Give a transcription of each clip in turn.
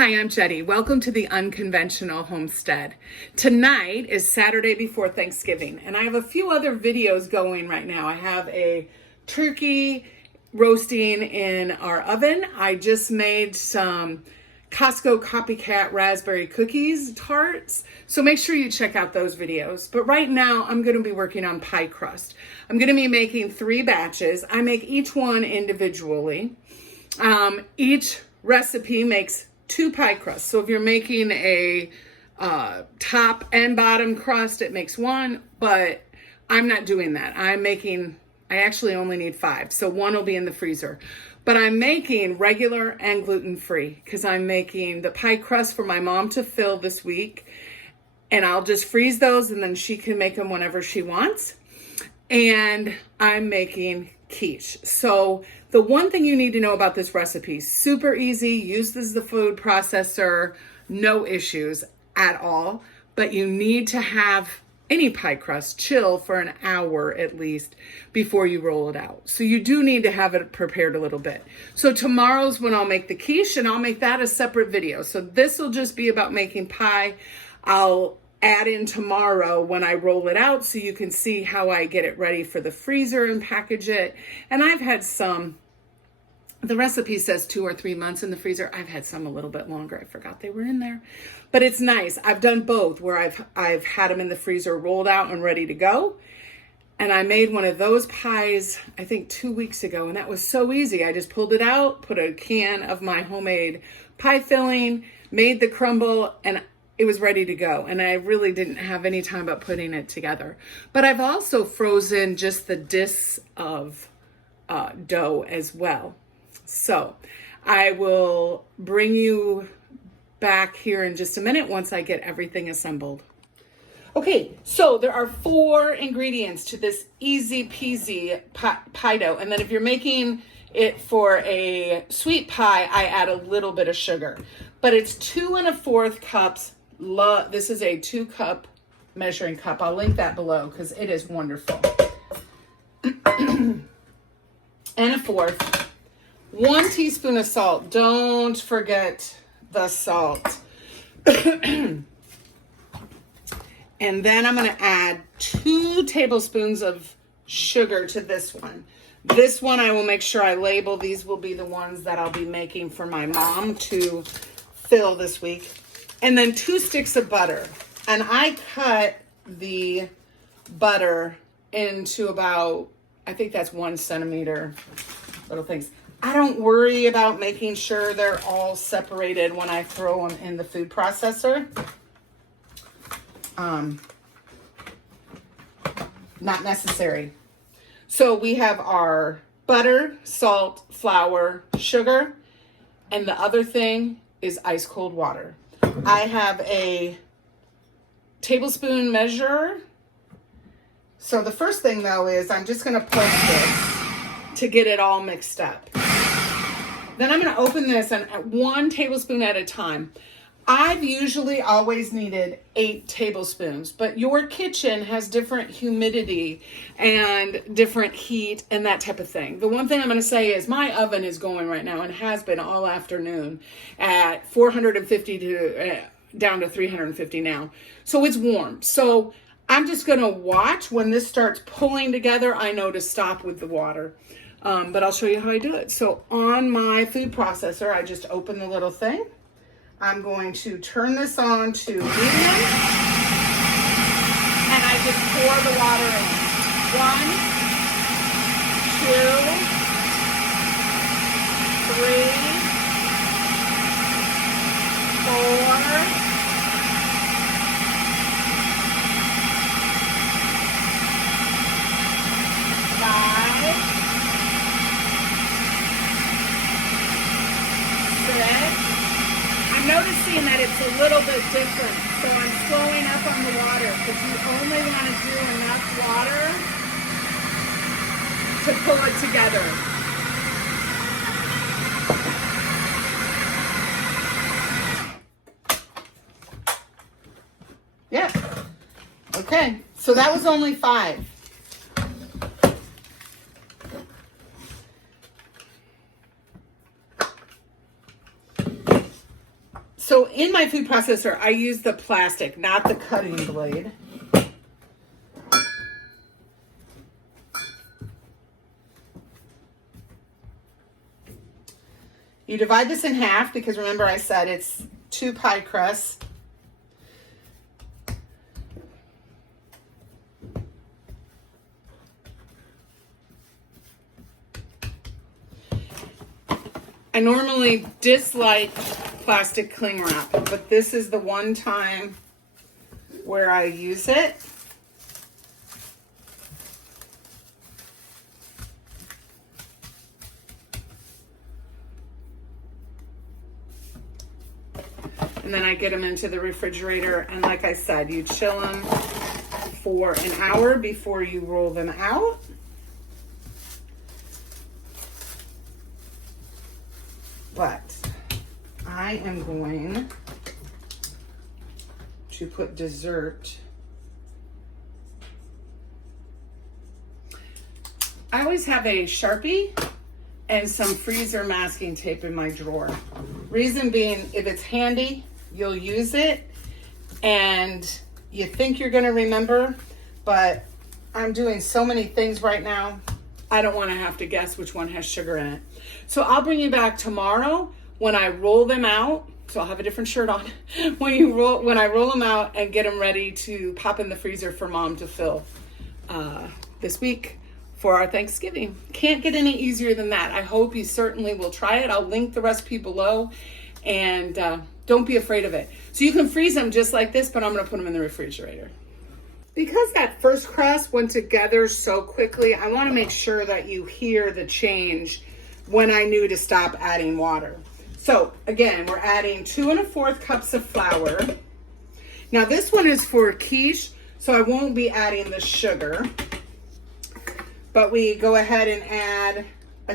Hi, I'm Jetty. Welcome to the Unconventional Homestead. Tonight is Saturday before Thanksgiving, and I have a few other videos going right now. I have a turkey roasting in our oven. I just made some Costco copycat raspberry cookies tarts, so make sure you check out those videos. But right now, I'm going to be working on pie crust. I'm going to be making 3 batches. I make each one individually. Each recipe makes 2 pie crusts. So if you're making a top and bottom crust, it makes 1, but I'm not doing that. I actually only need 5. So 1 will be in the freezer. But I'm making regular and gluten-free because I'm making the pie crust for my mom to fill this week. And I'll just freeze those and then she can make them whenever she wants. And I'm making quiche. So the one thing you need to know about this recipe, super easy, use this as the food processor, no issues at all, but you need to have any pie crust chill for an hour at least before you roll it out. So you do need to have it prepared a little bit. So tomorrow's when I'll make the quiche, and I'll make that a separate video. So this will just be about making pie. I'll add in tomorrow when I roll it out so you can see how I get it ready for the freezer and package it. And I've had some, the recipe says 2 or 3 months in the freezer. I've had some a little bit longer. I forgot they were in there. But it's nice. I've done both where I've had them in the freezer rolled out and ready to go. And I made one of those pies, I think 2 weeks ago, and that was so easy. I just pulled it out, put a can of my homemade pie filling, made the crumble, and it was ready to go. And I really didn't have any time about putting it together. But I've also frozen just the discs of dough as well. So I will bring you back here in just a minute once I get everything assembled. Okay, so there are 4 ingredients to this easy peasy pie dough. And then if you're making it for a sweet pie, I add a little bit of sugar. But it's 2 1/4 cups. This is a 2-cup measuring cup. I'll link that below because it is wonderful. And 1/4. 1 teaspoon of salt. Don't forget the salt. And then I'm going to add 2 tablespoons of sugar to this one. This one I will make sure I label. These will be the ones that I'll be making for my mom to fill this week. And then 2 sticks of butter. And I cut the butter into about, I think that's 1 centimeter little things. I don't worry about making sure they're all separated when I throw them in the food processor. Not necessary. So we have our butter, salt, flour, sugar, and the other thing is ice cold water. I have a tablespoon measure. So the first thing though is I'm just gonna poke this to get it all mixed up. Then I'm gonna open this and 1 tablespoon at a time. I've usually always needed 8 tablespoons, but your kitchen has different humidity and different heat and that type of thing. The one thing I'm going to say is my oven is going right now and has been all afternoon at 450 to down to 350 now. So it's warm. So I'm just going to watch when this starts pulling together. I know to stop with the water, but I'll show you how I do it. So on my food processor, I just open the little thing. I'm going to turn this on to medium, and I just pour the water in. 1, 2, 3, 4, 5, 6. I'm noticing that it's a little bit different, so I'm slowing up on the water because you only want to do enough water to pull it together. Yeah. Okay, so that was only 5. So in my food processor, I use the plastic, not the cutting blade. You divide this in half because remember I said it's 2 pie crusts. I normally dislike plastic cling wrap, but this is the one time where I use it. And then I get them into the refrigerator, and like I said, you chill them for an hour before you roll them out. But I am going to put dessert. I always have a Sharpie and some freezer masking tape in my drawer. Reason being, if it's handy, you'll use it and you think you're gonna remember, but I'm doing so many things right now, I don't wanna have to guess which one has sugar in it. So I'll bring you back tomorrow when I roll them out. So I'll have a different shirt on when I roll them out and get them ready to pop in the freezer for Mom to fill this week for our Thanksgiving. Can't get any easier than that. I hope you certainly will try it. I'll link the recipe below, and don't be afraid of it. So you can freeze them just like this, but I'm gonna put them in the refrigerator. Because that first crust went together so quickly, I wanna make sure that you hear the change when I knew to stop adding water. So again, we're adding 2 1/4 cups of flour. Now this one is for quiche, so I won't be adding the sugar, but we go ahead and add a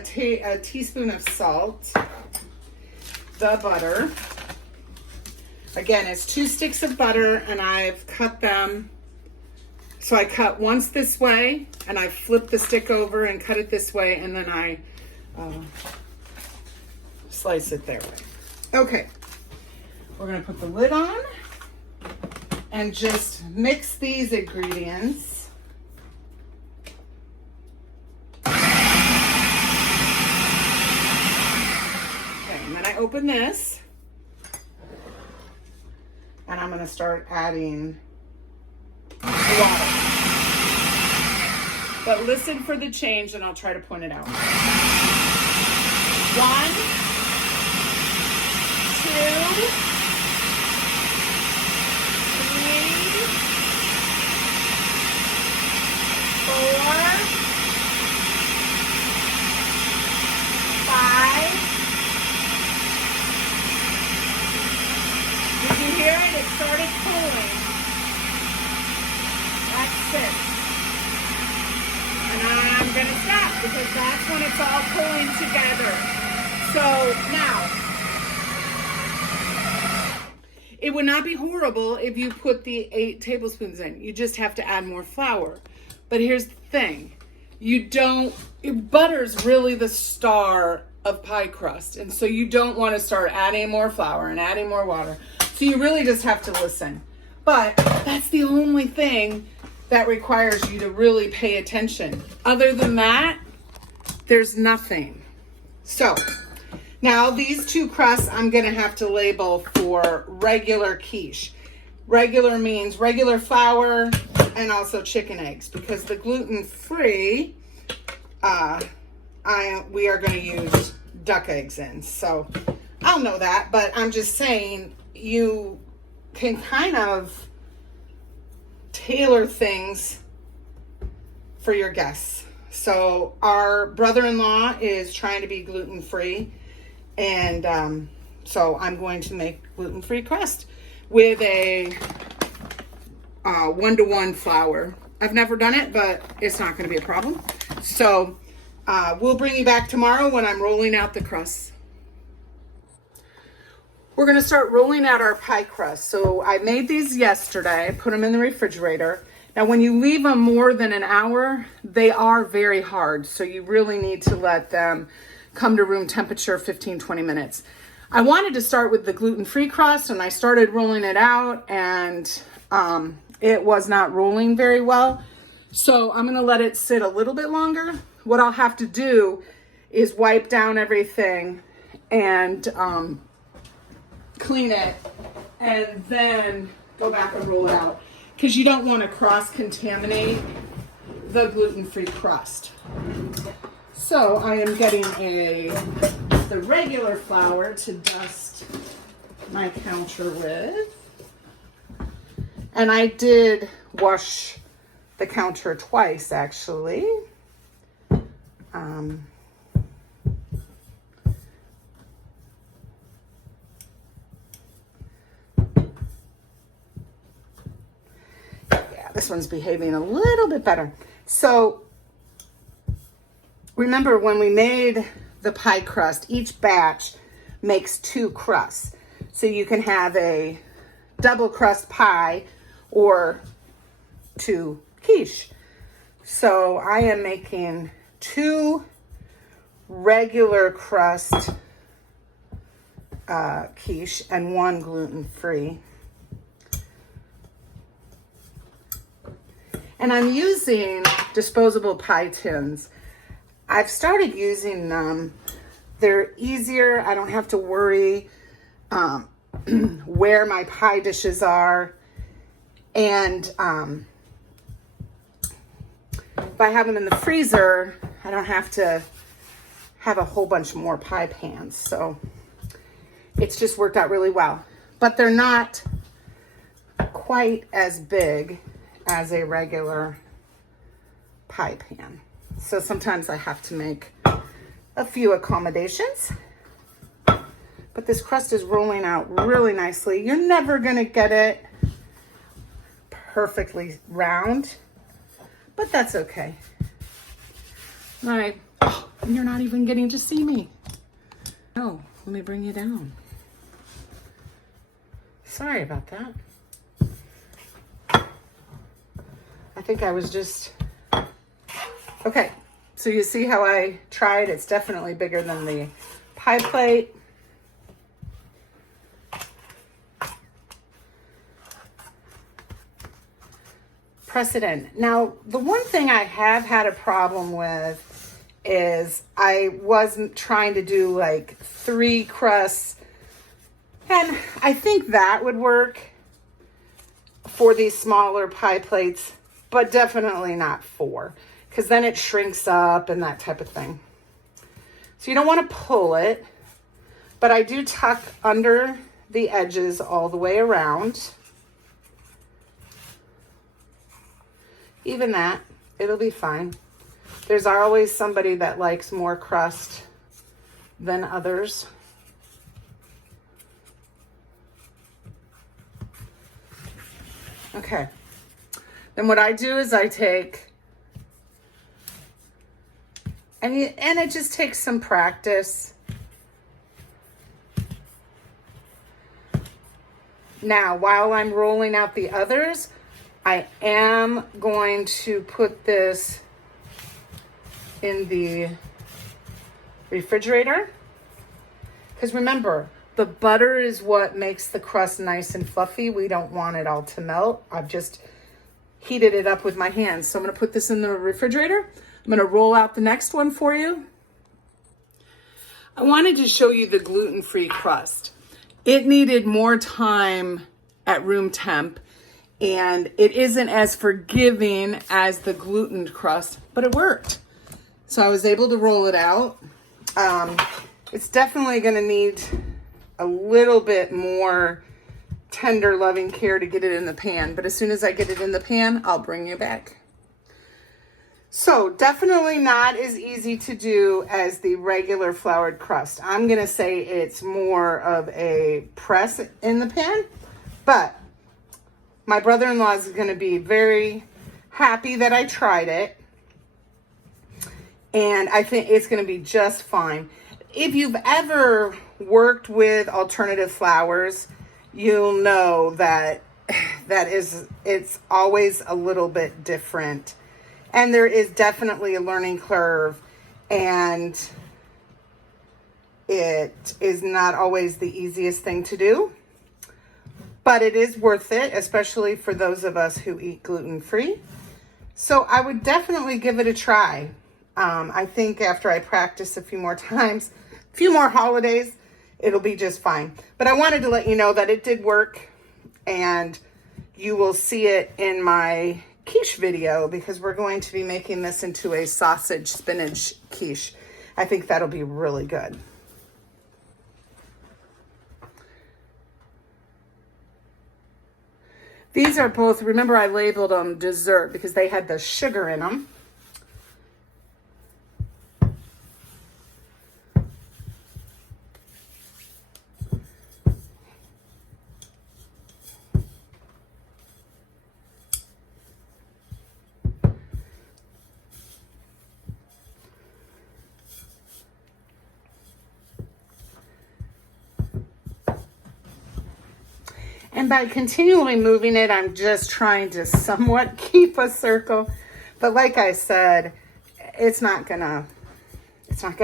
teaspoon of salt, the butter. Again, it's 2 sticks of butter, and I've cut them. So I cut once this way, and I flip the stick over and cut it this way, and then I slice it that way. Okay, we're gonna put the lid on and just mix these ingredients. Okay, and then I open this, and I'm gonna start adding water. But listen for the change, and I'll try to point it out. 1, 2, 3, 4, 5. Did you hear it? It started cooling. That's 6. And I'm going to stop because that's when it's all pulling together. So now, it would not be horrible if you put the 8 tablespoons in. You just have to add more flour. But here's the thing. Butter's really the star of pie crust. And so you don't want to start adding more flour and adding more water. So you really just have to listen. But that's the only thing that requires you to really pay attention. Other than that, there's nothing. So now these 2 crusts I'm gonna have to label for regular quiche. Regular means regular flour and also chicken eggs, because the gluten-free, we are gonna use duck eggs in. So I'll know that, but I'm just saying you can kind of tailor things for your guests. So our brother-in-law is trying to be gluten-free, and so I'm going to make gluten-free crust with a 1-to-1 flour. I've never done it, but it's not going to be a problem. So we'll bring you back tomorrow when I'm rolling out the crusts. We're going to start rolling out our pie crust. So I made these yesterday, put them in the refrigerator. Now when you leave them more than an hour, they are very hard. So you really need to let them come to room temperature 15-20 minutes. I wanted to start with the gluten-free crust, and I started rolling it out, and it was not rolling very well. So I'm gonna let it sit a little bit longer. What I'll have to do is wipe down everything and clean it, and then go back and roll it out, because you don't want to cross-contaminate the gluten-free crust. So I am getting the regular flour to dust my counter with. And I did wash the counter twice, actually. Yeah, this one's behaving a little bit better. So remember, when we made the pie crust, each batch makes 2 crusts. So you can have a double crust pie or 2 quiche. So I am making 2 regular crust quiche and 1 gluten-free. And I'm using disposable pie tins. I've started using them. They're easier. I don't have to worry where my pie dishes are. And if I have them in the freezer, I don't have to have a whole bunch more pie pans. So it's just worked out really well. But they're not quite as big as a regular pie pan. So sometimes I have to make a few accommodations. But this crust is rolling out really nicely. You're never gonna get it perfectly round, but that's okay. All right, oh, and you're not even getting to see me. Oh, let me bring you down. Sorry about that. I think I was just, okay. So you see how I tried? It's definitely bigger than the pie plate. Press it in. Now, the one thing I have had a problem with is I wasn't trying to do like 3 crusts, and I think that would work for these smaller pie plates, but definitely not 4, because then it shrinks up and that type of thing. So you don't want to pull it, but I do tuck under the edges all the way around. Even that, it'll be fine. There's always somebody that likes more crust than others. Okay. Then what I do is I take, and it just takes some practice. Now, while I'm rolling out the others, I am going to put this in the refrigerator. Because remember, the butter is what makes the crust nice and fluffy. We don't want it all to melt. I've just heated it up with my hands. So I'm gonna put this in the refrigerator. I'm gonna roll out the next one for you. I wanted to show you the gluten-free crust. It needed more time at room temp, and it isn't as forgiving as the gluten crust, but it worked. So I was able to roll it out. It's definitely gonna need a little bit more tender, loving care to get it in the pan, but as soon as I get it in the pan, I'll bring you back. So definitely not as easy to do as the regular floured crust. I'm gonna say it's more of a press in the pan, but my brother-in-law is gonna be very happy that I tried it, and I think it's gonna be just fine. If you've ever worked with alternative flours, you'll know that it's always a little bit different. And there is definitely a learning curve, and It is not always the easiest thing to do, but it is worth it, especially for those of us who eat gluten-free. So I would definitely give it a try. I think after I practice a few more times, a few more holidays, it'll be just fine. But I wanted to let you know that it did work, and you will see it in my quiche video because we're going to be making this into a sausage spinach quiche. I think that'll be really good. These are both, remember I labeled them dessert because they had the sugar in them. And by continually moving it, I'm just trying to somewhat keep a circle. But like I said, it's not gonna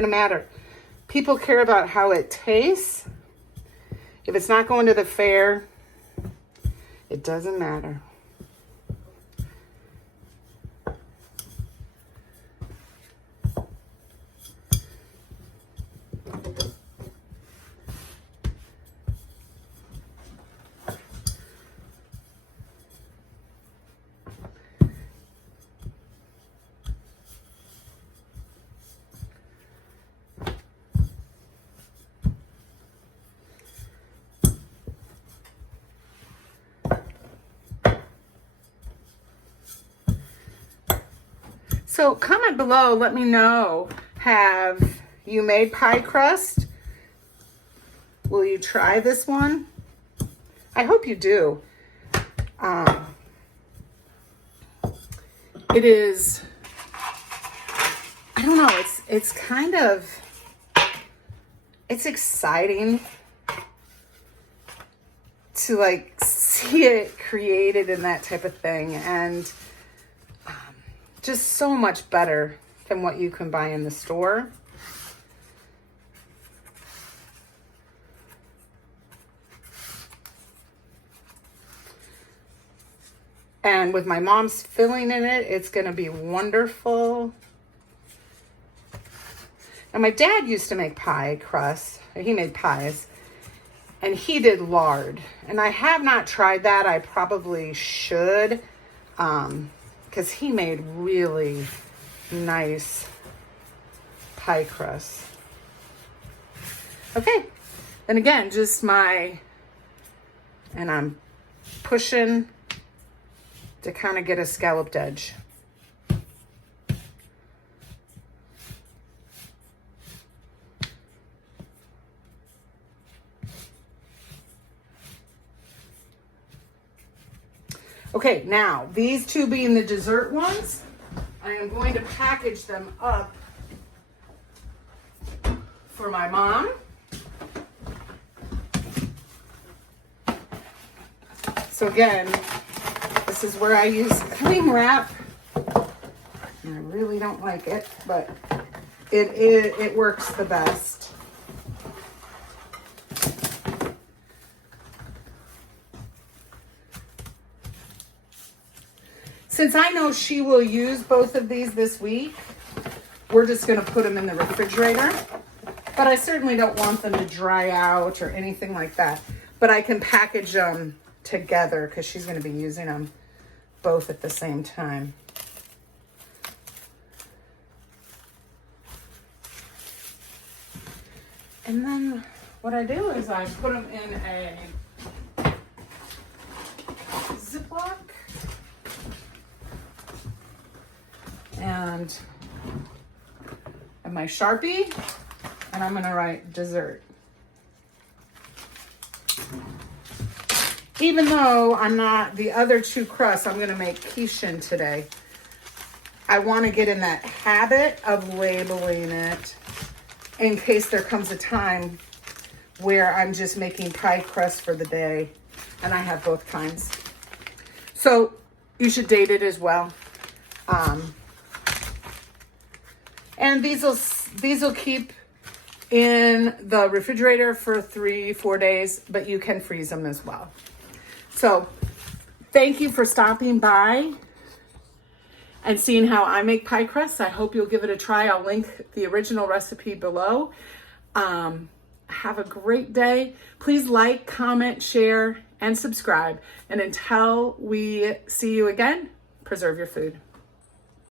matter. People care about how it tastes. If it's not going to the fair, it doesn't matter. So comment below, let me know, have you made pie crust? Will you try this one? I hope you do. It is, I don't know, it's kind of, it's exciting to like see it created and that type of thing, and just so much better than what you can buy in the store. And with my mom's filling in it, it's gonna be wonderful. And my dad used to make pie crust. He made pies, and he did lard. And I have not tried that. I probably should, because he made really nice pie crust. Okay, and again, just and I'm pushing to kind of get a scalloped edge. Okay, now these two being the dessert ones, I am going to package them up for my mom. So again, this is where I use cling wrap. And I really don't like it, but it works the best. Since I know she will use both of these this week, we're just going to put them in the refrigerator. But I certainly don't want them to dry out or anything like that. But I can package them together because she's going to be using them both at the same time. And then what I do is I put them in a Ziploc. And my Sharpie, and I'm gonna write dessert. Even though I'm not, the other two crusts I'm gonna make quiche in today, I wanna get in that habit of labeling it in case there comes a time where I'm just making pie crust for the day and I have both kinds. So you should date it as well. And these will keep in the refrigerator for 3-4 days, but you can freeze them as well. So thank you for stopping by and seeing how I make pie crusts. I hope you'll give it a try. I'll link the original recipe below. Have a great day. Please like, comment, share, and subscribe. And until we see you again, preserve your food.